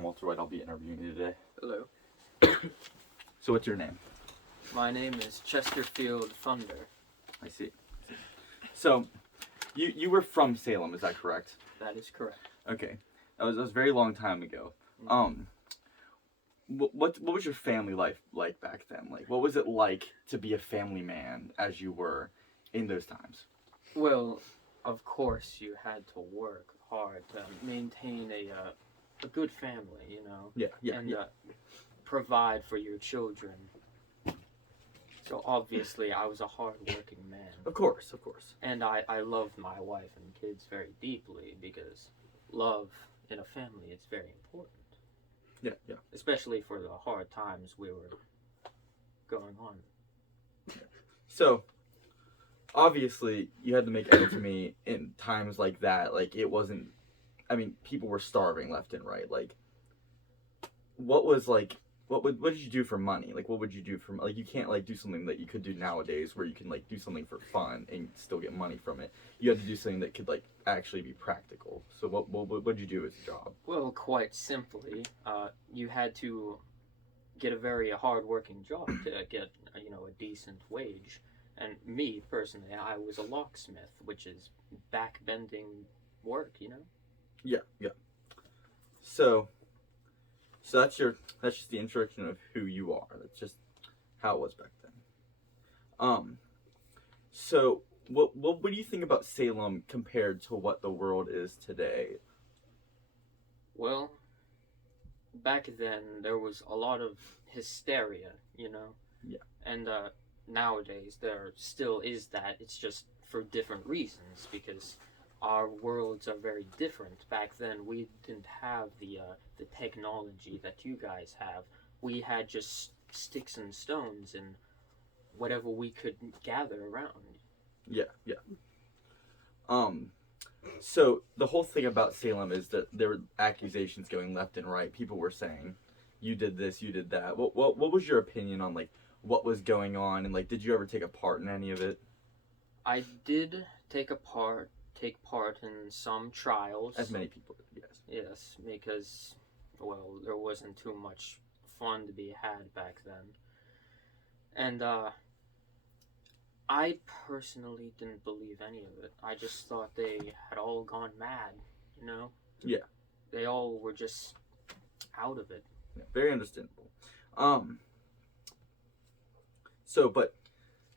I'm Walter White. I'll be interviewing you today. Hello. So what's your name? My name is Chesterfield Thunder. I see. So, you were from Salem, is that correct? That is correct. Okay. That was a very long time ago. What was your family life like back then? Like, what was it like to be a family man as you were in those times? Well, of course you had to work hard to maintain a good family, you know. Yeah. Provide for your children. So obviously I was a hard-working man. Of course. And I loved my wife and kids very deeply because love in a family is very important. Yeah. Especially for the hard times we were going on. So, obviously, you had to make ends meet in times like that. Like, it wasn't... I mean, people were starving left and right. Like, what did you do for money? Like, what would you do for... Like, you can't, like, do something that you could do nowadays where you can, like, do something for fun and still get money from it. You had to do something that could, like, actually be practical. So what did you do as a job? Well, quite simply, you had to get a very hard-working job to get, a decent wage. And me, personally, I was a locksmith, which is back-bending work, Yeah. So that's just the introduction of who you are. That's just how it was back then. So what do you think about Salem compared to what the world is today? Well, back then there was a lot of hysteria, Yeah. And nowadays there still is that. It's just for different reasons because our worlds are very different. Back then we didn't have the technology that you guys have. We had just sticks and stones and whatever we could gather around. Yeah. So the whole thing about Salem is that there were accusations going left and right. People were saying, you did this, you did that. What was your opinion on, like, what was going on, and, like, did you ever take a part in any of it? I did take part in some trials. As many people did, yes. Yes, because, well, there wasn't too much fun to be had back then. And, I personally didn't believe any of it. I just thought they had all gone mad, Yeah. They all were just out of it. Yeah, very understandable. So, but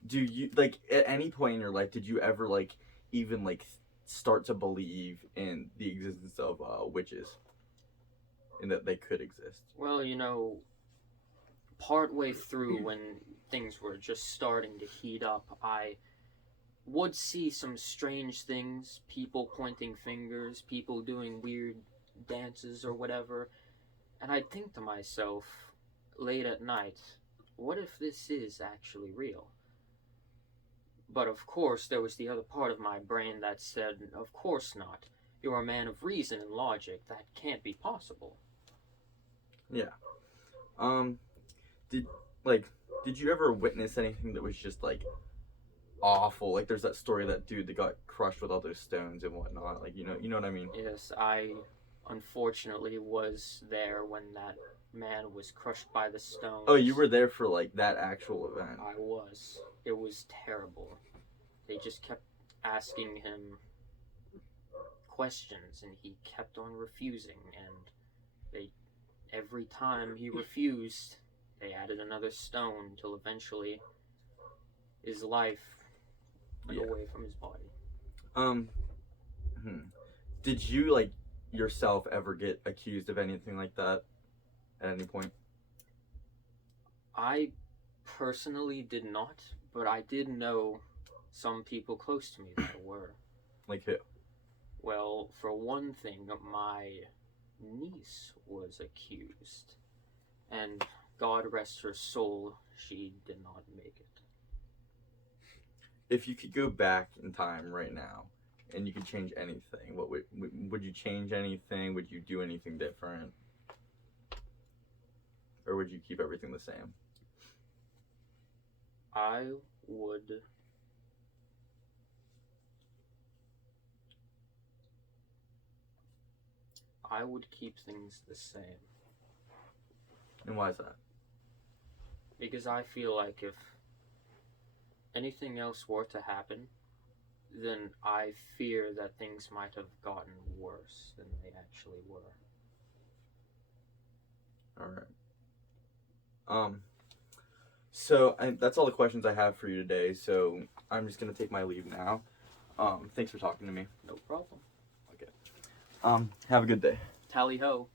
do you, like, at any point in your life, did you ever, like, even, like, start to believe in the existence of witches? And that they could exist? Well, partway through when things were just starting to heat up, I would see some strange things, people pointing fingers, people doing weird dances or whatever, and I'd think to myself, late at night, what if this is actually real? But of course, there was the other part of my brain that said, of course not. You're a man of reason and logic. That can't be possible. Yeah. Did you ever witness anything that was just, like, awful? Like, there's that story of that dude that got crushed with all those stones and whatnot. Like, you know what I mean? Yes, I unfortunately was there when that man was crushed by the stones. Oh, you were there for, like, that actual event? I was. It was terrible. They just kept asking him questions, and he kept on refusing, and every time he refused, they added another stone till eventually his life went away from his body. Did you, like, yourself ever get accused of anything like that at any point? I personally did not, but I did know some people close to me that were. Like who? Well, for one thing, my niece was accused, and God rest her soul, she did not make it. If you could go back in time right now, and you could change anything, what would you change anything? Would you do anything different? Or would you keep everything the same? I would keep things the same. And why is that? Because I feel like if anything else were to happen, then I fear that things might have gotten worse than they actually were. All right. So that's all the questions I have for you today. So I'm just gonna take my leave now. Thanks for talking to me. No problem. Okay. Have a good day. Tally ho.